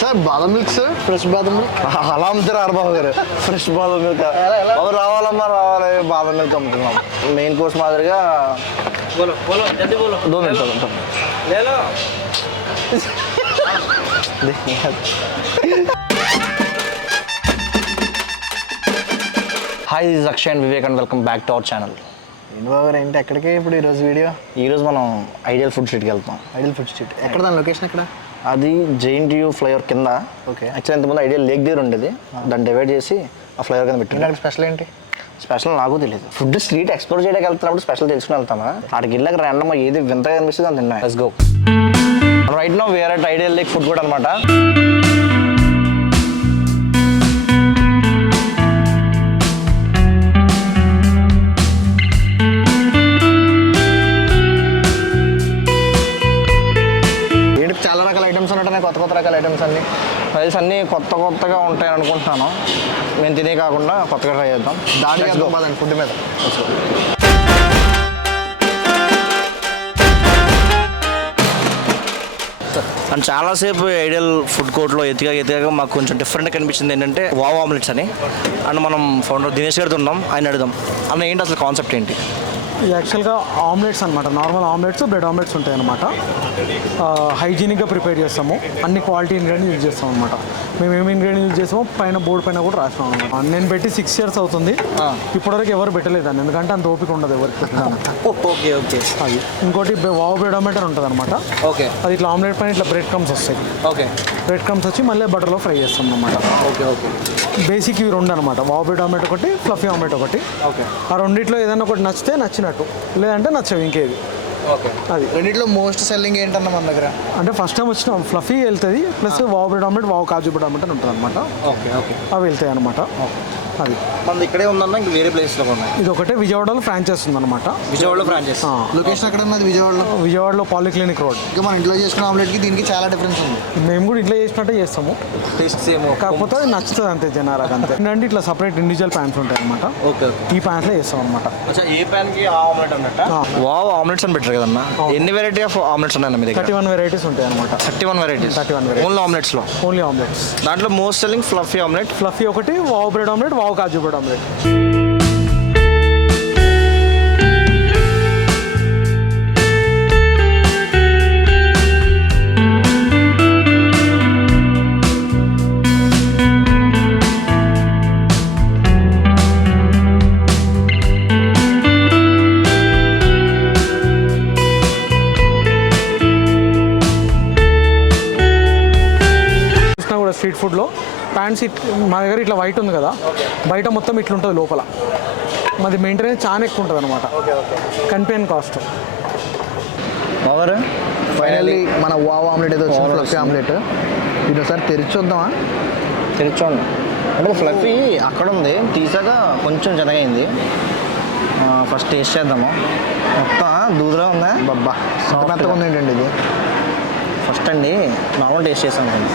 Sir బాదం milk sir, fresh బాదం milk అలా అమ్ముతారు బాబు గారు. ఫ్రెష్ బాదం మిల్క్ బాబు రావాలమ్మా రావాలి. బాదం మిల్క్ అమ్ముతున్నాం మెయిన్ కోర్స్ మాదిరిగా. Hi this is Akshay and Vivek and welcome back to our channel. ఏంటి ఎక్కడికి ఇప్పుడు ఈరోజు మనం ఐడియల్ ఫుడ్ స్ట్రీట్కి వెళ్తాం. ఐడియల్ ఫుడ్ స్ట్రీట్ ఎక్కడ, దాని లొకేషన్ ఎక్కడ? అది JNTU ఫ్లైఓవర్ కింద. ఓకే, యాక్చువల్లీ ఇంతకుముందు ఐడియల్ లేక్ దగ్గర ఉండేది, దాన్ని డివైడ్ చేసి ఆ ఫ్లైఓవర్ కింద పెట్టింది. స్పెషల్ ఏంటి? స్పెషల్ నాకు తెలియదు. ఫుడ్ స్ట్రీట్ ఎక్స్ప్లోర్ చేయడానికి వెళ్తున్నప్పుడు స్పెషల్ తెలుసుకుని వెళ్తామా? అక్కడికి వెళ్ళాక ర్యాండమ్ ఏది వింతగా అనిపిస్తుంది అని తిన్నా. Let's go. Right now we're at ideal lake food court అనమాట. చాలా రకాల ఐటమ్స్ ఉంటాయి, కొత్త రకాల ఐటమ్స్ అన్ని ప్రైస్ అన్నీ కొత్తగా ఉంటాయని అనుకుంటున్నాను. మేము తినే కాకుండా కొత్తగా ట్రై చేద్దాం. దాని ఫుడ్ మీద అండ్ చాలాసేపు ఐడియల్ ఫుడ్ కోర్ట్లో ఎతిగా మాకు కొంచెం డిఫరెంట్గా కనిపించింది ఏంటంటే వావ్ ఆమ్లెట్స్ అని. అండ్ మనం ఫౌండర్ దినేష్ గారితో ఉన్నాం, ఆయన అడుగుదాం అన్న ఏంటి అసలు కాన్సెప్ట్ ఏంటి? యాక్చువల్గా ఆమ్లెట్స్ అనమాట, నార్మల్ ఆమ్లెట్స్, బ్రెడ్ ఆమ్లెట్స్ ఉంటాయి అనమాట. హైజీనిక్గా ప్రిపేర్ చేస్తాము, అన్ని క్వాలిటీ ఇంగ్రీడియంట్ యూజ్ చేస్తాం అనమాట. మేము ఏమి ఇంగ్రీడియంట్ యూజ్ చేస్తామో పైన బోర్డు పైన కూడా రాస్తాం అనమాట. నేను పెట్టి 6 years అవుతుంది, ఇప్పటివరకు ఎవరు పెట్టలేదండి, ఎందుకంటే అంత ఓపిక ఉండదు ఎవరికి పెట్టడానికి. Okay okay. అది ఇంకోటి వావ్ బ్రెడ్ ఆమ్లెట్ అని ఉంటుంది అనమాట. ఓకే, అది ఇట్లా ఆమ్లెట్ పైన ఇట్లా బ్రెడ్ క్రమ్స్ వస్తాయి. ఓకే, బ్రెడ్ క్రమ్స్ వచ్చి మళ్ళీ బటర్లో ఫ్రై చేస్తాం అనమాట. Okay okay. బేసిక్ ఇవి రెండు అనమాట, వావ్ బ్రెడ్ ఆమ్లెట్ ఒకటి, ఫ్లఫీ ఆమ్లెట్ ఒకటి. ఓకే, ఆ రెండిట్లో ఏదైనా ఒకటి నచ్చితే నచ్చినట్టు, లేదంటే నచ్చవు ఇంకేది. ఓకే, అది రెండిట్లో మోస్ట్ సెల్లింగ్ ఏంటన్నా మన దగ్గర? అంటే ఫస్ట్ టైం వచ్చిన ఫ్లఫీ వెళ్తుంది, plus wow bread omelette, wow kaju bread omelette అని ఉంటుంది అనమాట. ఓకే ఓకే, అవి వెళ్తాయి అనమాట. అది మనది ఇక్కడే ఉందన్న, ఇంక వేరే ప్లేస్లో ఉన్నాయి. ఇది ఒకటే విజయవాడలో ఫ్రాంచైజ్ ఉందన్నమాట. విజయవాడలో ఫ్రాంచైజ్ లొకేషన్ ఎక్కడ ఉన్నది? విజయవాడలో పాలిక్లినిక్ రోడ్. ఇంకా మన ఇంట్లో చేసుకున్న ఆమ్లెట్కి దీనికి చాలా డిఫరెన్స్ ఉంది. మేము కూడా ఇంట్లో చేసినట్టే చేస్తాము, టేస్ట్ సేమ్, కాకపోతే అది నచ్చుతుంది అంతే జనాలకు అంతే. ఏంటంటే ఇట్లా సపరేట్ ఇండివిజువల్ ప్యాన్స్ ఉంటాయి అనమాట. ఓకే, ఈ ప్యాన్స్లో చేస్తాం అనమాట. ఏ ప్యాన్కి ఆమ్లెట్ అన్నట్టు? వావ్ ఆమ్లెట్స్ అని పెట్టారు కదన్నా. ఎన్ని వెరైటీ ఆఫ్ ఆమ్లెట్స్ ఉన్నాయి మీ దగ్గర? 31 వెరైటీస్ ఉంటాయి అనమాట. 31 వెరైటీస్. ఓన్లీ ఆమ్లెట్స్లో? Only omelettes. దాంట్లో most selling fluffy omelette. Fluffy ఒకటి, wow bread omelette, wow kaju bread omelette. Street ఫుడ్లో ప్యాంట్స్ మా దగ్గర ఇట్లా వైట్ ఉంది కదా, బయట మొత్తం ఇట్లుంటుంది, లోపల మాది మెయింటెనెన్స్ చాలా ఎక్కువ ఉంటుంది అనమాట. కనిపించని కాస్ట్. పవర్ ఫైనల్లీ మన వావ్ ఆమ్లెట్ ఏదో వచ్చింది, ఫ్లఫీ ఆమ్లెట్. ఇది ఒకసారి తెరిచొద్దామా? తెరిచోండి. అంటే ఫ్లఫీ అక్కడ ఉంది, తీసాక కొంచెం జనగైంది. ఫస్ట్ టేస్ట్ చేద్దాము. మొత్తం దూదులా ఉందా? బబ్బా మెత్తగా ఉంది ఏంటండి ఇది. ఫస్ట్ అండి నార్మల్ టేస్ట్ చేసాను అనుకోండి.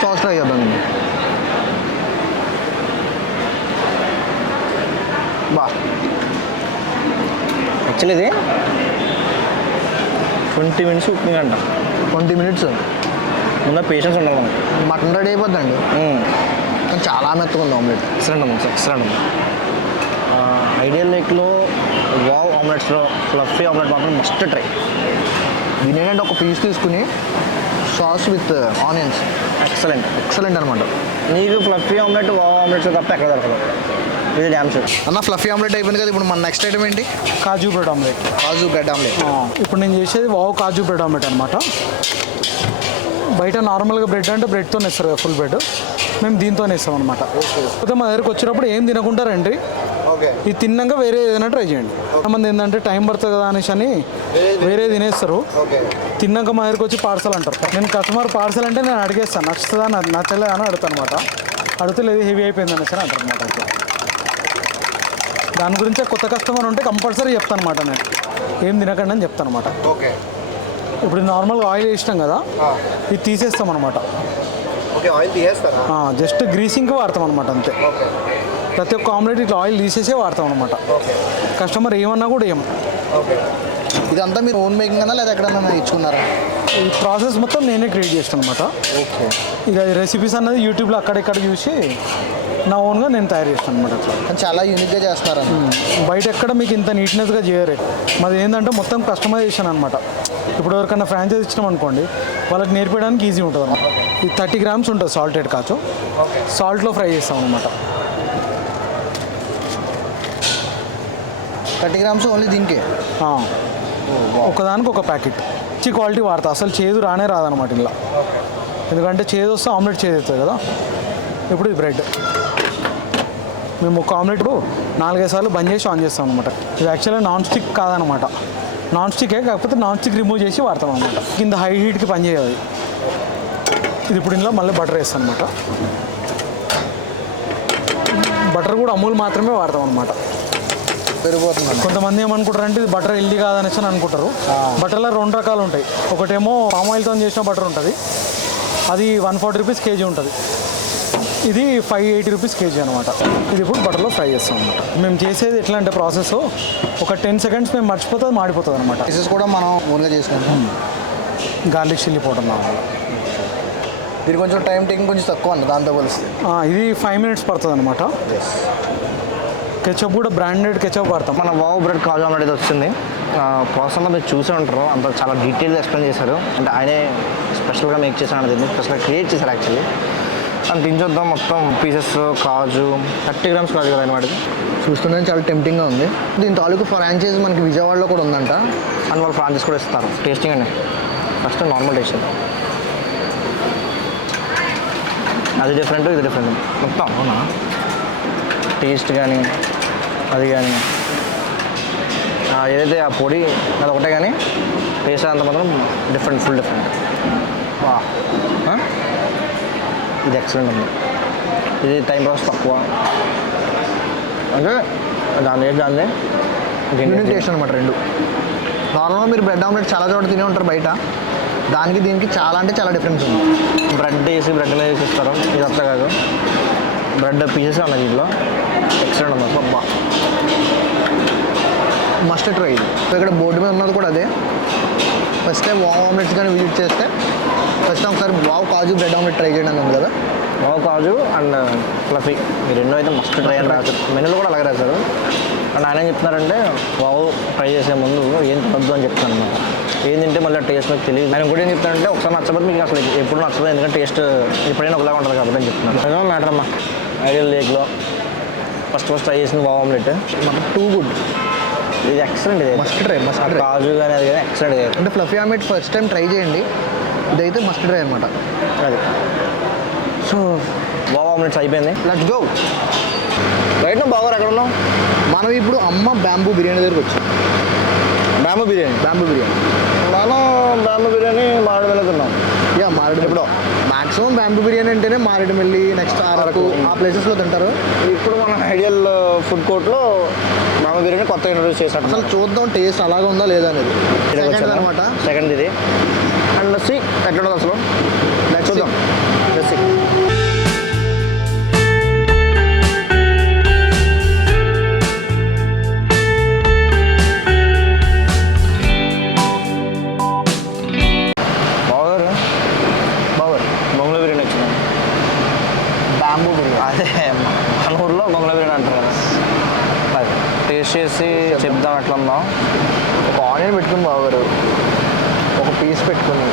సాస్ ట్రై చేద్దామండి. బా యాక్చువల్లీ ఇది 20 minutes కుకింగ్ అంట. 20 minutes ముందు పేషెన్స్ ఉండాలి మనకి. మటన్ రెడీ అయిపోద్దండి, కానీ చాలా మెత్తగా ఉంది ఆమ్లెట్. ఎక్సలెంట్ ఉంది, ఎక్సలెంట్ ఉంది. ఐడియల్ లేక్లో వావ్ ఆమ్లెట్స్లో ఫ్లఫీ ఆమ్లెట్ మాత్రం మస్ట్ ట్రై. దీని ఏంటంటే ఒక పీస్ తీసుకుని సాస్ విత్ ఆనియన్స్, ఎక్సలెంట్ అనమాట. నీకు ఫ్లఫీ ఆమ్లెట్ వావ్ ఆమ్లెట్స్ తప్ప ఎక్కడ దొరకదు, ఇది డ్యామ్ షూర్ అన్న. ఫ్లఫీ ఆమ్లెట్ అయిపోయింది కదా, ఇప్పుడు మన నెక్స్ట్ ఐటమ్ ఏంటి? కాజు బ్రెడ్ ఆమ్లెట్. కాజు బ్రెడ్ ఆమ్లెట్. ఇప్పుడు నేను చేసేది వావ్ కాజు బ్రెడ్ ఆమ్లెట్ అనమాట. బయట నార్మల్గా బ్రెడ్ అంటే బ్రెడ్తో వేస్తారు కదా, ఫుల్ బ్రెడ్, మేము దీంతోనే వేస్తాం అనమాట. అయితే మా దగ్గరకు వచ్చినప్పుడు ఏం తినకుంటారండి, ఇది తిన్నాక వేరే ఏదైనా ట్రై చేయండి. కొంతమంది ఏంటంటే టైం పడుతుంది కదా అనేసి అని వేరే తినేస్తారు, తిన్నాక మా దగ్గరకు వచ్చి పార్సల్ అంటారు. నేను కస్టమర్ పార్సల్ అంటే నేను అడిగేస్తాను, నచ్చుతుందా నచ్చలే అని అడుగుతాను అనమాట. అడిగితే లేదు హెవీ అయిపోయింది అనేసి అని అంటారు అనమాట. దాని గురించి కొత్త కస్టమర్ ఉంటే కంపల్సరీ చెప్తాను అనమాట, నేను ఏం తినకండి అని చెప్తాను అనమాట. ఓకే, ఇప్పుడు నార్మల్గా ఆయిల్ వేసినాం కదా, ఇది తీసేస్తాం అనమాట. జస్ట్ గ్రీసింగ్కి వాడతాం అనమాట అంతే. ప్రతి ఒక్క ఆమ్లెట్ ఇట్లా ఆయిల్ తీసేసే వాడతాం అనమాట. కస్టమర్ ఏమన్నా కూడా ఏం ఇదంతా మీరు ఓన్ మేకింగ్ అన్నా లేదా ఎక్కడన్నా ఇచ్చుకున్నారా? ఈ ప్రాసెస్ మొత్తం నేనే క్రియేట్ చేస్తాను అనమాట. ఓకే. ఇక ఈ రెసిపీస్ అన్నది యూట్యూబ్లో అక్కడెక్కడ చూసి నా ఓన్గా నేను తయారు చేస్తాను అనమాట. అట్లా చాలా యూనిక్గా చేస్తున్నారు. బయట ఎక్కడ మీకు ఇంత నీట్నెస్గా చేయరు. మాది ఏంటంటే మొత్తం కస్టమైజేషన్ అనమాట. ఇప్పుడు ఎవరికైనా ఫ్రాంచైజ్ ఇచ్చినాం అనుకోండి, వాళ్ళకి నేర్పించడానికి ఈజీ ఉంటుంది అన్నమాట. ఇది 30 grams ఉంటుంది సాల్టెడ్ కాచు. సాల్ట్లో ఫ్రై చేస్తాం అనమాట. 30 grams ఓన్లీ దీనికే? ఒకదానికి ఒక ప్యాకెట్. మంచి క్వాలిటీ వాడతా, అసలు చేదు రానే రాదనమాట ఇలా. ఎందుకంటే చేదు వస్తే ఆమ్లెట్ చేదు అవుతుంది కదా. ఇప్పుడు ఈ బ్రెడ్ మేము ఒక ఆమ్లెట్ 4-5 సార్లు బంద్ చేసి ఆన్ చేస్తాం అనమాట. ఇది యాక్చువల్గా నాన్ స్టిక్ కాదనమాట. నాన్ స్టికే, కాకపోతే నాన్ స్టిక్ రిమూవ్ చేసి వాడతాం అనమాట. కింద హై హీట్కి పనిచేయాలి. ఇది ఇప్పుడు ఇందులో మళ్ళీ బటర్ వేస్తాం అనమాట. బటర్ కూడా అమూల్ మాత్రమే వాడతాం అనమాట. పెరిగిపోతుంది. కొంతమంది ఏమనుకుంటారంటే ఇది బటర్ హెల్దీ కాదనేసి అని అనుకుంటారు. బటర్లో 2 రకాలు ఉంటాయి. ఒకటేమో పామ్ ఆయిల్తో చేసిన బటర్ ఉంటుంది, అది 140 రూపీస్ కేజీ ఉంటుంది. ఇది 580 రూపీస్ కేజీ అనమాట. ఇది ఇప్పుడు బటర్లో ఫ్రై చేస్తాం అనమాట. మేము చేసేది ఎట్లా అంటే ప్రాసెస్ ఒక 10 seconds మేము మర్చిపోతే అది మాడిపోతుంది అనమాట. పీసెస్ కూడా మనం ఓన్గా చేసుకుంటాం. గార్లిక్ చిల్లీ పౌడర్ కావాలి. ఇది కొంచెం టైం టేకింగ్ కొంచెం తక్కువ అండి దాంతో పోలిస్తే. ఇది 5 minutes పడుతుంది అనమాట. కెచప్ కూడా బ్రాండెడ్ కెచప్ వాడతాం. మన వావ్ బ్రెడ్ కాజు ఆమ్లెట్ అయితే వచ్చింది. ప్రాసెస్లో మీరు చూసే ఉంటారు, అంత చాలా డీటెయిల్గా ఎక్స్ప్లెయిన్ చేశారు. అంటే ఆయనే స్పెషల్గా మేక్ చేశాను, దీన్ని స్పెషల్గా క్రియేట్ చేశారు యాక్చువల్లీ. అని తించొద్దాం. మొత్తం పీసెస్ కాజు 30 grams కాజు కదా అనమాట. చూస్తుంటే చాలా టెంప్టింగ్గా ఉంది. దీని తాలూకు ఫ్రాంచైజ్ మనకి విజయవాడలో కూడా ఉందంట, అండ్ వాళ్ళు ఫ్రాంచైజ్ కూడా ఇస్తారు. టేస్టింగ్ అండి. ఫస్ట్ నార్మల్ టేస్ట్, అది డిఫరెంట్, ఇది డిఫరెంట్ మొత్తం. అవునా? టేస్ట్ కానీ అది కానీ ఏదైతే ఆ పొడి అది ఒకటే, కానీ టేస్ట్ అంత మాత్రం డిఫరెంట్, ఫుల్ డిఫరెంట్. ఇది ఎక్సలెంట్ ఉంది. ఇది టైం ప్రాసెస్ తక్కువ, అంటే దాని యూనిక్ టేస్ట్ అనమాట. రెండు నార్మల్గా మీరు బ్రెడ్ ఆమ్లెట్ చాలా చోట తినే ఉంటారు బయట, దానికి దీనికి చాలా అంటే చాలా డిఫరెన్స్ ఉంది. బ్రెడ్ వేసి బ్రెడ్ మీద వేసి ఇస్తారు, ఇది అంతా కాదు. బ్రెడ్ పీసెస్ ఉన్నాయి దీంట్లో. ఎక్సలెంట్ ఉంది అసలు. Must try. ఇది ఇక్కడ బోర్డు మీద ఉన్నది కూడా అదే. ఫస్ట్ టైం వావ్ ఆమ్లెట్స్ కానీ విజిట్ చేస్తే ఫస్ట్ టైం ఒకసారి wow kaju bread omelette try చేయడానికి ఉంది కదా. వావ్ కాజు అండ్ ఫ్లఫీ ఈ రెండు అయితే మస్ట్ ట్రై అని రాశారు. మెనూలో కూడా అలాగే రాశారు. అండ్ ఆయన ఏం చెప్తున్నారంటే వావ్ ట్రై చేసే ముందు ఏం తినొద్దు అని చెప్తాను అనమాట. ఏం తింటే మళ్ళీ టేస్ట్ మీకు తెలియదు. ఆయన కూడా ఏం చెప్తానంటే ఒకసారి నచ్చబోతే మీకు అసలు ఎప్పుడు నచ్చదు, ఎందుకంటే టేస్ట్ ఎప్పుడైనా ఒకలాగా ఉంటుంది కాబట్టి అని చెప్తున్నాను. అదే మ్యాటర్ అమ్మా. ఐడియల్ లేక్లో ఫస్ట్ ట్రై చేసింది వావ్ ఆమ్లెట్, మాకు టూ గుడ్. ఇది ఎక్సలెంట్. ఇది మస్ట్ ట్రై. కాజు కానీ అది కానీ ఎక్సలెంట్. అంటే fluffy omelette first time try చేయండి, ఇదైతే మస్ట్ ట్రై అనమాట. అది సో వావ్ ఆమ్లెట్స్ అయిపోయింది. Let's go. రైట్ నా బాగా ఎక్కడ ఉన్నాం మనం ఇప్పుడు? అమ్మ బ్యాంబూ బిర్యానీ దగ్గరికి వచ్చాం. బ్యాంబూ బిర్యానీ మనం బ్యాంబూ బిర్యానీ మారేడుమిల్లి తిన్నాం. మారేడుమిల్లి ఇప్పుడు మాక్సిమం బ్యాంబూ బిర్యానీ అంటేనే మారేడుమిల్లి, నెక్స్ట్ అరకు, ఆ ప్లేసెస్లో తింటారు. ఇప్పుడు మన ఐడియల్ ఫుడ్ కోర్ట్లో బ్యాంబూ బిర్యానీ కొత్తగా ఇంట్రొడ్యూస్ చేశారు. అసలు చూద్దాం టేస్ట్ అలాగా ఉందా లేదా అనేది. అనమాట సెకండ్ ఇది. అండ్ లస్సీ ఎక్కడ ఉంది అసలు చూద్దాం. లస్సీ చేసి చెప్దాం ఎట్లా ఉందాం. ఒక ఆనియన్ పెట్టుకుని బాగారు, ఒక పీస్ పెట్టుకుని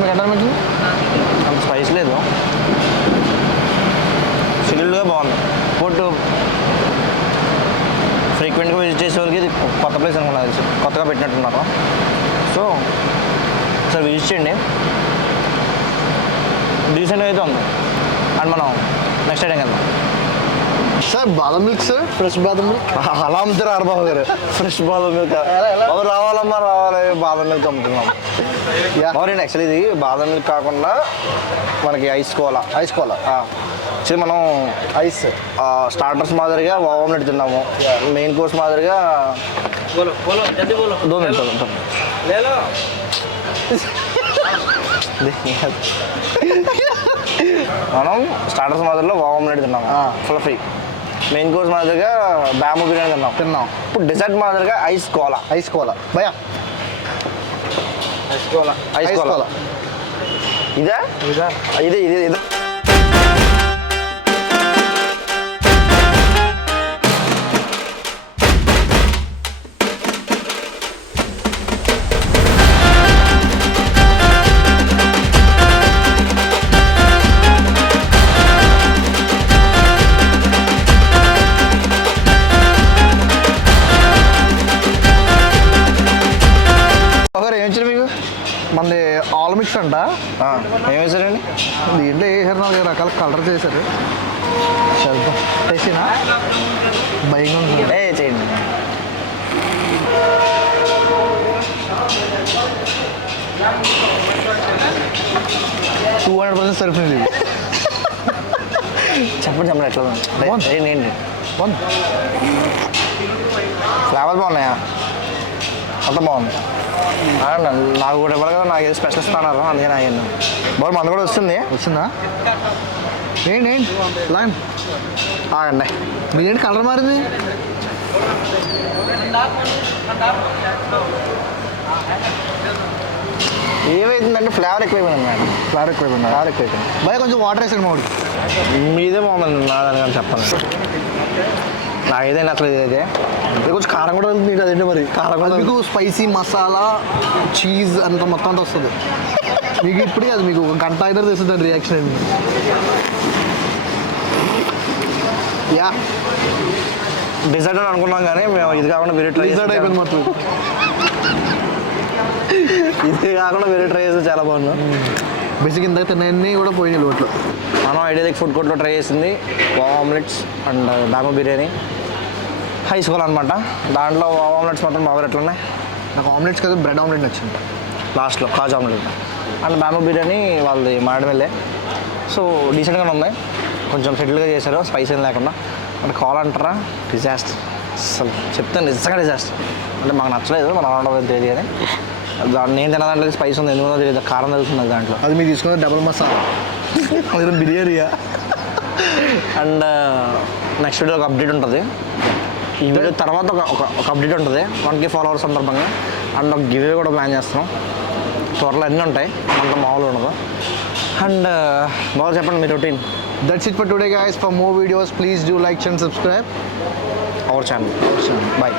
మీకు ఎంత మంచి అంత స్పైస్ లేదు, చిల్లుగా బాగుంది. ఫుడ్ ఫ్రీక్వెంట్గా విజిట్ చేసే వాళ్ళకి ఇది కొత్త ప్లేస్ అనుకున్నా, తెలిసి కొత్తగా పెట్టినట్టున్నారు. సో సార్ విజిట్ చేయండి, డీసెంట్గా అయితే ఉంది. అండ్ మనం నెక్స్ట్ ఐటమ్ వెళ్దాం. సార్ బాదం మిల్క్ సార్, ఫ్రెష్ బాదం మిల్క్ అలా అమ్ముతారు ఆడబాబు గారు. ఫ్రెష్ బాదం మిల్క్ బాబు రావాలమ్మా, రావాలి. బాదం మిల్క్ అమ్ముతున్నాం. అవునండి, యాక్చువల్లీ ఇది బాదం మిల్క్ కాకుండా మనకి ఐస్ కోలా యాక్చువల్లీ మనం ఐస్ స్టార్టర్స్ మాదిరిగా వావ్ ఆమ్లెట్ తిన్నాము, మెయిన్ కోర్స్ మాదిరిగా మనం స్టార్టర్స్ మాదిరిలో వావ్ ఆమ్లెట్ తిన్నాము. ఫ్లఫీ మెయిన్ కోర్స్ మాదిరిగా బ్యాంబూ బిర్యానీ తిన్నాం ఇప్పుడు డెజర్ట్ మాదిరిగా ఐస్ కోలా భయ్యా ఐస్ కోలా ఇదా ఇదే ఏమిచ్చారు మీకు మనది ఆల్ మిక్స్ అంట. ఏం వేసారండి? దీంట్లో వేసారు 4 రకాల కలర్ చేశారు. చేద్దాం టేస్టీనా భయంగా ఉంది. చేయండి. $200 సరిపోయింది. చెప్పండి ఎట్లా ఏంటి ఫ్లేవర్ బాగున్నాయా? అంత బాగుంది. నాకు కూడా ఇవ్వాలి కదా, నాకు ఏదో స్పెషల్ ఇస్తున్నారు అందుకని అయ్యాను. బాబు మంది కూడా వస్తుందా? ఏంటి లైన్ ఆగండి. మీరేంటి కలర్ మారింది? ఏమైతుందంటే ఫ్లేవర్ ఎక్కువైపోయింది మేడం. ఫ్లేవర్ ఎక్కువైపోయింది. భయ కొంచెం వాటర్ వేసాడు మామిడి. మీదే బాగుంది నాదని చెప్పాలి. నాకు ఏదైనా అసలు ఇదైతే ఇది కొంచెం కారం కూడా వెళ్తుంది. అదేంటి మరి కారం కూడా మీకు స్పైసీ మసాలా చీజ్ అంత మొత్తం అంతా వస్తుంది మీకు. ఇప్పటికే అది మీకు 1 గంట అయినా తెలుస్తుంది రియాక్షన్ అండి. యా డిజర్ట్ అని అనుకున్నాం కానీ మేము ఇది కాకుండా వేరే ట్రై డిజర్ట్ అయిపోయింది మొత్తం. ఇది కాకుండా వేరే ట్రై చేస్తే చాలా బాగున్నాం. బేసిక్ ఇందాక తిన్నవన్నీ కూడా పోయినాయి లోట్లో. మనం ఐడియాలిక్ ఫుడ్ కోర్ట్లో ట్రై చేసింది wow omelettes and bamboo biryani high school అనమాట. దాంట్లో వావ్ ఆమ్లెట్స్ మాత్రం బాగా ఎట్లున్నాయి. నాకు ఆమ్లెట్స్ కదా బ్రెడ్ ఆమ్లెట్ నచ్చింది లాస్ట్లో కాజు ఆమ్లెట్. అండ్ బ్యాంబూ బిర్యానీ వాళ్ళది మాడమిల్లే. సో డీసెంట్గానే ఉన్నాయి, కొంచెం సెటిల్గా చేశారు, స్పైస్ ఏం లేకుండా. అంటే కావాలంటారా డిజాస్టర్, అసలు చెప్తాను నిజంగా డిజాస్టర్. అంటే మాకు నచ్చలేదు, మన ఆర్డర్ తెలియదు కానీ దాన్ని నేను తినదాంట్లో స్పైస్ ఉంది, ఎందుకు తెలియదు, కారం తెలుస్తుంది దాంట్లో. అది మీరు తీసుకున్న డబుల్ మసాలా అది బిర్యానీయా. అండ్ నెక్స్ట్ వీడియో ఒక అప్డేట్ ఉంటుంది. ఈ వీడియో తర్వాత ఒక అప్డేట్ ఉంటుంది 1K ఫాలోవర్స్ సందర్భంగా. అండ్ ఒక గివ్ కూడా ప్లాన్ చేస్తున్నాం. త్వరలో అన్నీ ఉంటాయి, అంత మామూలు ఉండదు. అండ్ బాగా చెప్పండి మీ routine. That's it for today guys. For more videos please do like and subscribe our channel. Bye.